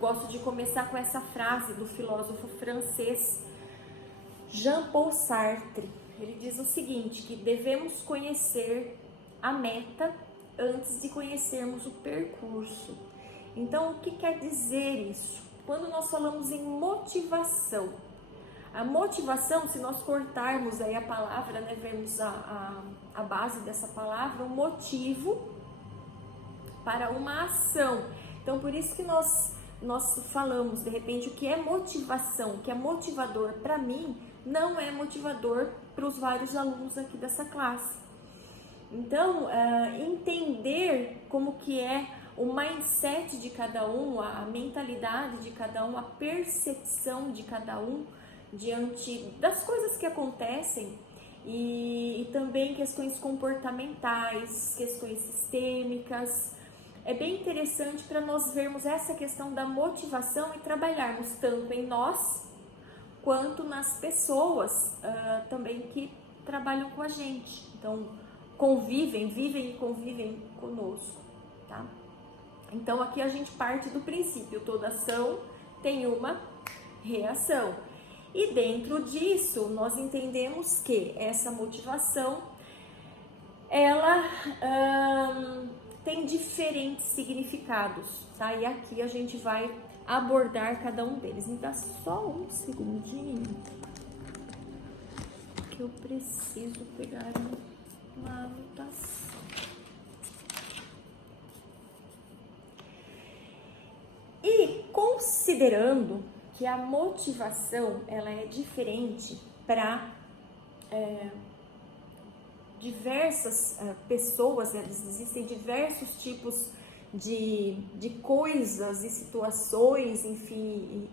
gosto de começar com essa frase do filósofo francês Jean-Paul Sartre. Ele diz o seguinte, que devemos conhecer a meta antes de conhecermos o percurso. Então, o que quer dizer isso? Quando nós falamos em motivação, a motivação, se nós cortarmos aí a palavra, né, vemos a base dessa palavra, o motivo para uma ação. Então, por isso que nós falamos, de repente, o que é motivação, o que é motivador para mim, não é motivador para os vários alunos aqui dessa classe. Então, entender como que é o mindset de cada um, a mentalidade de cada um, a percepção de cada um diante das coisas que acontecem e também questões comportamentais, questões sistêmicas. É bem interessante para nós vermos essa questão da motivação e trabalharmos tanto em nós quanto nas pessoas também que trabalham com a gente. Então, vivem e convivem conosco, tá? Então, aqui a gente parte do princípio, toda ação tem uma reação. E dentro disso, nós entendemos que essa motivação, ela tem diferentes significados, tá? E aqui a gente vai abordar cada um deles. Me dá só um segundinho, que eu preciso pegar uma anotação. E considerando que a motivação ela é diferente para diversas pessoas, né? Existem diversos tipos de coisas e situações, enfim,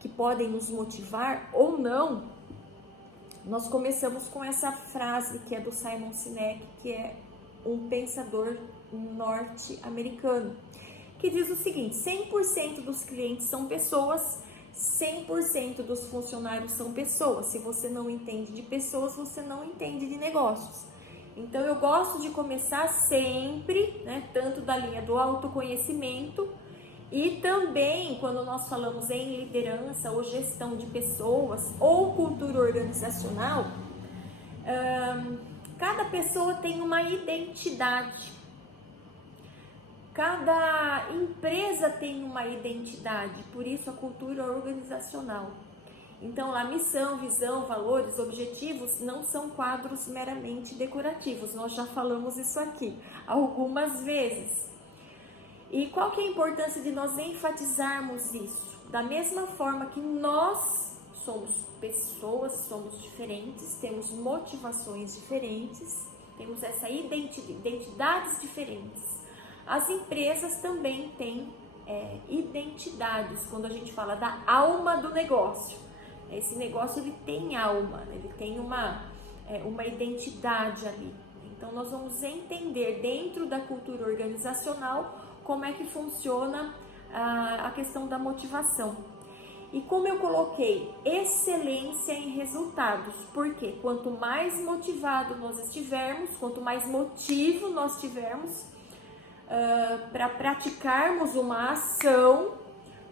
que podem nos motivar ou não. Nós começamos com essa frase que é do Simon Sinek, que é um pensador norte-americano, que diz o seguinte: 100% dos clientes são pessoas, 100% dos funcionários são pessoas. Se você não entende de pessoas, você não entende de negócios. Então, eu gosto de começar sempre, né, tanto da linha do autoconhecimento e também quando nós falamos em liderança ou gestão de pessoas ou cultura organizacional, cada pessoa tem uma identidade. Cada empresa tem uma identidade, por isso a cultura organizacional. Então, a missão, visão, valores, objetivos não são quadros meramente decorativos. Nós já falamos isso aqui algumas vezes. E qual que é a importância de nós enfatizarmos isso? Da mesma forma que nós somos pessoas, somos diferentes, temos motivações diferentes, temos essa identidades diferentes. As empresas também têm identidades, quando a gente fala da alma do negócio. Esse negócio ele tem alma, ele tem uma identidade ali. Então, nós vamos entender dentro da cultura organizacional como é que funciona a questão da motivação. E como eu coloquei, excelência em resultados, porque quanto mais motivado nós estivermos, quanto mais motivo nós tivermos para praticarmos uma ação,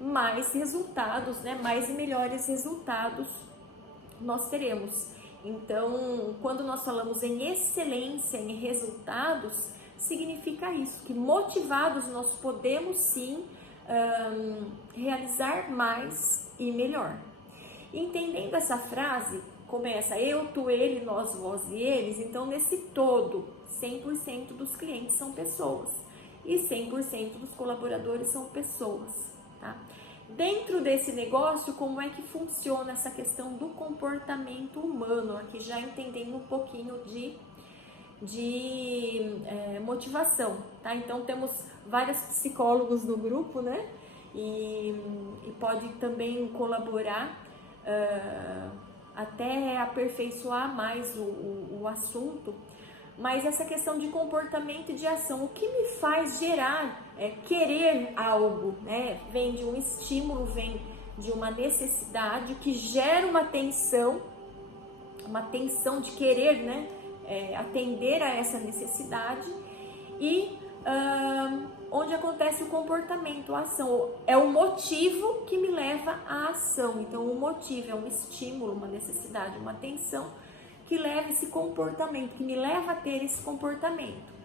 mais resultados, né? Mais e melhores resultados nós teremos. Então, quando nós falamos em excelência em resultados, significa isso, que motivados nós podemos sim realizar mais e melhor. Entendendo essa frase, começa eu, tu, ele, nós, vós e eles. Então, nesse todo, 100% dos clientes são pessoas e 100% dos colaboradores são pessoas, tá? Dentro desse negócio, como é que funciona essa questão do comportamento humano? Aqui já entendendo um pouquinho de motivação, tá? Então, temos vários psicólogos no grupo, né? E pode também colaborar até aperfeiçoar mais o assunto. Mas essa questão de comportamento e de ação, o que me faz gerar, querer algo, né? Vem de um estímulo, vem de uma necessidade que gera uma tensão de querer, né? Atender a essa necessidade e onde acontece o comportamento, a ação. É o motivo que me leva à ação. Então, o motivo é um estímulo, uma necessidade, uma atenção que leva esse comportamento, que me leva a ter esse comportamento.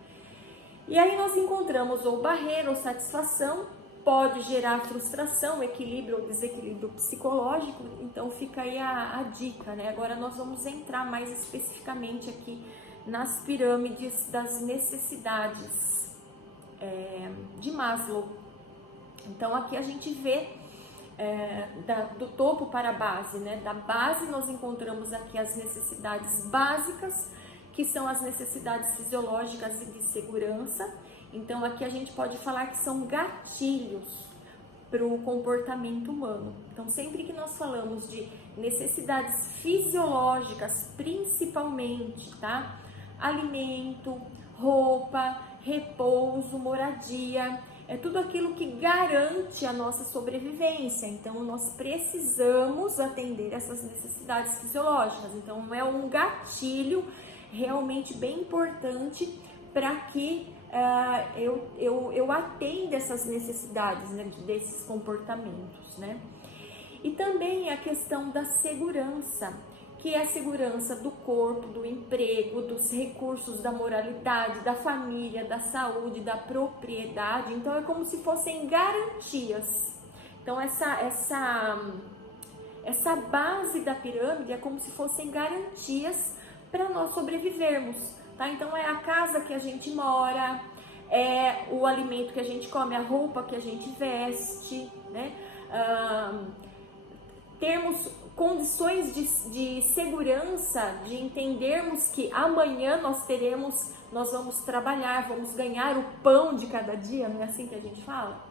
E aí nós encontramos ou barreira ou satisfação, pode gerar frustração, equilíbrio ou desequilíbrio psicológico. Então fica aí a dica, né? Agora nós vamos entrar mais especificamente aqui nas pirâmides das necessidades de Maslow. Então aqui a gente vê do topo para a base, né? Da base nós encontramos aqui as necessidades básicas, que são as necessidades fisiológicas e de segurança. Então aqui a gente pode falar que são gatilhos para o comportamento humano. Então sempre que nós falamos de necessidades fisiológicas, principalmente, tá? Alimento, roupa, repouso, moradia, é tudo aquilo que garante a nossa sobrevivência. Então nós precisamos atender essas necessidades fisiológicas. Então é um gatilho realmente bem importante para que eu atenda essas necessidades, né, desses comportamentos, né? E também a questão da segurança, que é a segurança do corpo, do emprego, dos recursos, da moralidade, da família, da saúde, da propriedade. Então é como se fossem garantias. Então essa base da pirâmide é como se fossem garantias para nós sobrevivermos, tá? Então é a casa que a gente mora, é o alimento que a gente come, a roupa que a gente veste, né? Termos condições de segurança, de entendermos que amanhã nós vamos trabalhar, vamos ganhar o pão de cada dia, não é assim que a gente fala?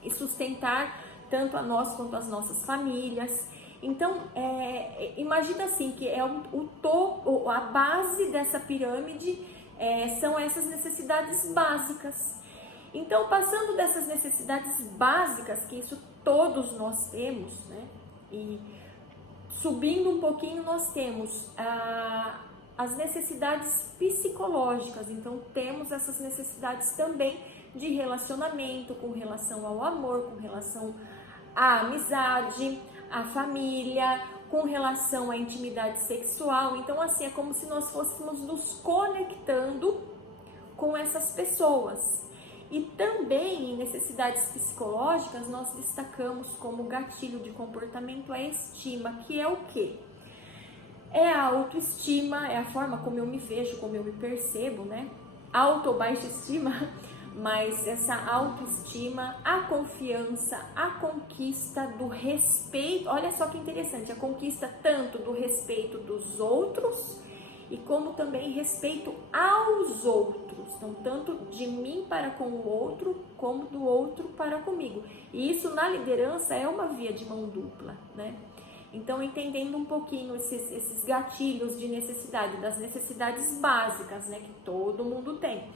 E sustentar tanto a nós quanto as nossas famílias. Então, imagina assim, que é o topo, a base dessa pirâmide são essas necessidades básicas. Então, passando dessas necessidades básicas, que isso todos nós temos, né? E subindo um pouquinho, nós temos as necessidades psicológicas. Então, temos essas necessidades também de relacionamento, com relação ao amor, com relação à amizade, à família, com relação à intimidade sexual. Então, assim, é como se nós fôssemos nos conectando com essas pessoas. E também em necessidades psicológicas, nós destacamos como gatilho de comportamento a estima, que é o quê? É a autoestima, é a forma como eu me vejo, como eu me percebo, né? Auto ou baixa estima, mas essa autoestima, a confiança, a conquista do respeito. Olha só que interessante, a conquista tanto do respeito dos outros e como também respeito aos outros. Então, tanto de mim para com o outro, como do outro para comigo. E isso na liderança é uma via de mão dupla, né? Então, entendendo um pouquinho esses gatilhos de necessidade, das necessidades básicas, né, que todo mundo tem,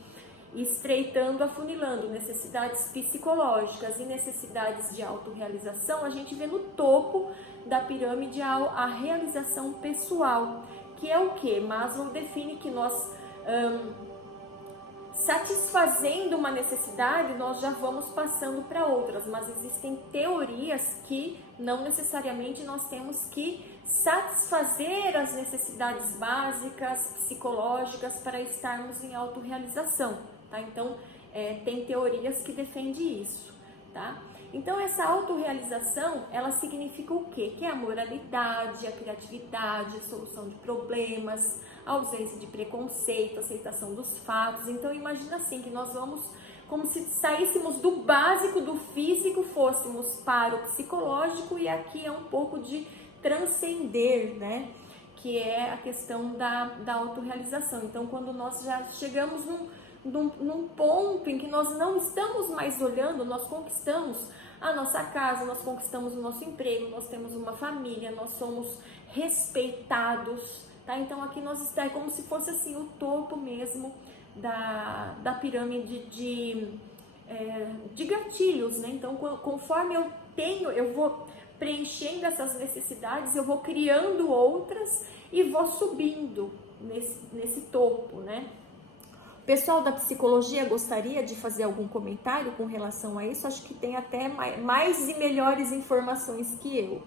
estreitando, afunilando necessidades psicológicas e necessidades de autorrealização, a gente vê no topo da pirâmide a realização pessoal, que é o que? Maslow define que nós, satisfazendo uma necessidade, nós já vamos passando para outras, mas existem teorias que não necessariamente nós temos que satisfazer as necessidades básicas, psicológicas, para estarmos em autorrealização, tá? Então, tem teorias que defendem isso, tá? Então, essa autorrealização, ela significa o quê? Que é a moralidade, a criatividade, a solução de problemas, a ausência de preconceito, a aceitação dos fatos. Então, imagina assim, que nós vamos, como se saíssemos do básico, do físico, fôssemos para o psicológico, e aqui é um pouco de transcender, né? Que é a questão da autorrealização. Então, quando nós já chegamos num ponto em que nós não estamos mais olhando, nós conquistamos a nossa casa, nós conquistamos o nosso emprego, nós temos uma família, nós somos respeitados, tá? Então aqui nós estamos como se fosse assim o topo mesmo da pirâmide de gatilhos, né? Então conforme eu vou preenchendo essas necessidades, eu vou criando outras e vou subindo nesse topo, né? O pessoal da psicologia gostaria de fazer algum comentário com relação a isso? Acho que tem até mais e melhores informações que eu.